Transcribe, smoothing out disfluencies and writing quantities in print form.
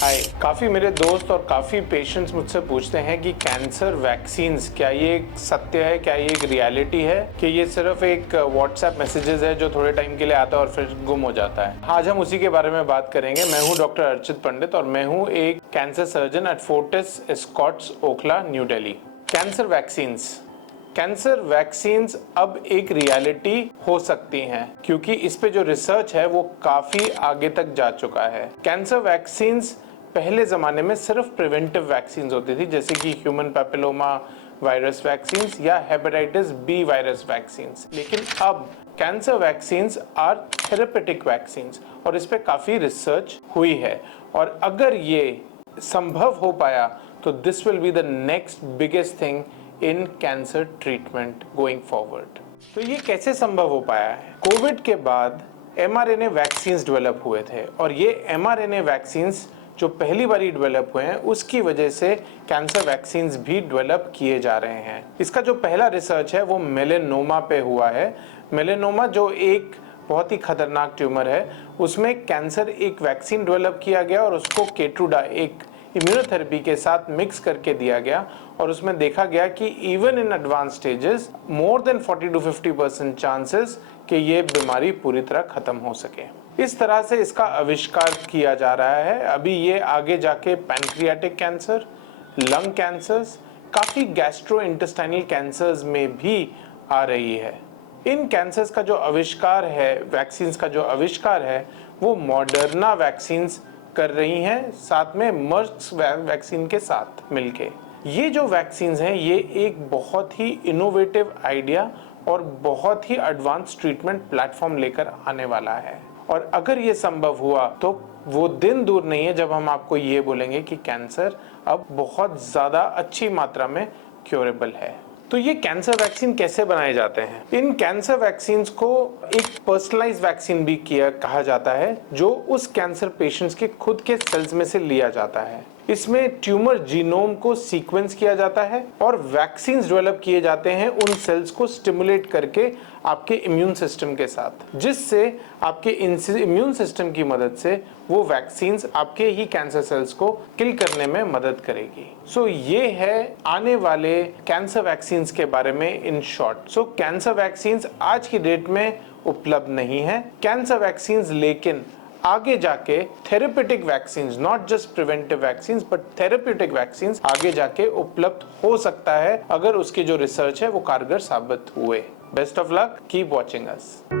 हाय, काफ़ी मेरे दोस्त और काफ़ी पेशेंट्स मुझसे पूछते हैं कि कैंसर वैक्सीन्स क्या ये एक सत्य है, क्या ये एक रियलिटी है कि ये सिर्फ एक व्हाट्सएप मैसेजेस है जो थोड़े टाइम के लिए आता है और फिर गुम हो जाता है। आज हम उसी के बारे में बात करेंगे। मैं हूं डॉक्टर अर्चित पंडित और मैं हूं एक cancer surgeon eight Fortis Escorts Okhla, new Delhi. Cancer vaccines अब एक रियलिटी हो सकती हैं क्योंकि इस पे जो रिसर्च है वो काफ़ी आगे तक जा चुका है। कैंसर वैक्सीन्स पहले ज़माने में सिर्फ प्रिवेंटिव वैक्सीन्स होती थी, जैसे कि ह्यूमन पैपिलोमा वायरस वैक्सीन्स या हेपेटाइटिस बी वायरस वैक्सीन्स। लेकिन अब cancer vaccines are therapeutic vaccines और इस पे काफ़ी रिसर्च हुई है और अगर ये संभव हो पाया तो this will be the next biggest thing in cancer treatment going forward. तो ये कैसे संभव हो पाया है? कोविड के बाद mRNA वैक्सीन्स डेवलप हुए थे और ये mRNA वैक्सीन्स जो पहली बारी डेवलप हुए हैं उसकी वजह से कैंसर वैक्सीन्स भी डेवलप किए जा रहे हैं। इसका जो पहला रिसर्च है वो मेलेनोमा पे हुआ है। मेलेनोमा जो एक बहुत ही खतरनाक ट्यूमर है, उसमें कैंसर एक वैक्सीन डेवलप किया गया और उसको केट्रूडा एक इम्यूनोथेरेपी के साथ मिक्स करके दिया गया और उसमें देखा गया कि even in advance stages more than 40 to 50% chances कि ये बीमारी पूरी तरह खत्म हो सके। इस तरह से इसका आविष्कार किया जा रहा है। अभी ये आगे जाके पैनक्रियाटिक कैंसर, लंग कैंसर्स, काफ़ी गैस्ट्रोइंटेस्टाइनल कैंसर्स में भी आ रही है। इन कैंसर्स का जो आविष्कार है, वैक्सीन्स का जो आविष्कार है, वो मॉडर्ना वैक्सीन्स कर रही हैं साथ में मर्क्स वैक्सीन के साथ मिलके। ये जो वैक्सीन्स हैं ये एक बहुत ही इनोवेटिव आइडिया और बहुत ही एडवांस ट्रीटमेंट प्लेटफॉर्म लेकर आने वाला है और अगर ये संभव हुआ तो वो दिन दूर नहीं है जब हम आपको ये बोलेंगे कि कैंसर अब बहुत ज़्यादा अच्छी मात्रा में क्योरेबल है। तो ये कैंसर वैक्सीन कैसे बनाए जाते हैं? इन कैंसर वैक्सीन्स को एक पर्सनलाइज वैक्सीन भी कहा जाता है जो उस कैंसर पेशेंट्स के खुद के सेल्स में से लिया जाता है। इसमें ट्यूमर जीनोम को सीक्वेंस किया जाता है और वैक्सीन्स डेवलप किए जाते हैं उन सेल्स को स्टिमुलेट करके आपके इम्यून सिस्टम के साथ, जिससे आपके इम्यून सिस्टम की मदद से वो वैक्सीन्स आपके ही कैंसर सेल्स को किल करने में मदद करेगी। सो ये है आने वाले कैंसर वैक्सीन्स के बारे में in short. So cancer vaccines आज की डेट में उपलब्ध नहीं है। कैंसर वैक्सीन्स लेकिन आगे जाके therapeutic vaccines, not just preventive vaccines but therapeutic vaccines आगे जाके उपलब्ध हो सकता है अगर उसकी जो रिसर्च है वो कारगर साबित हुए। Best of luck, keep watching us.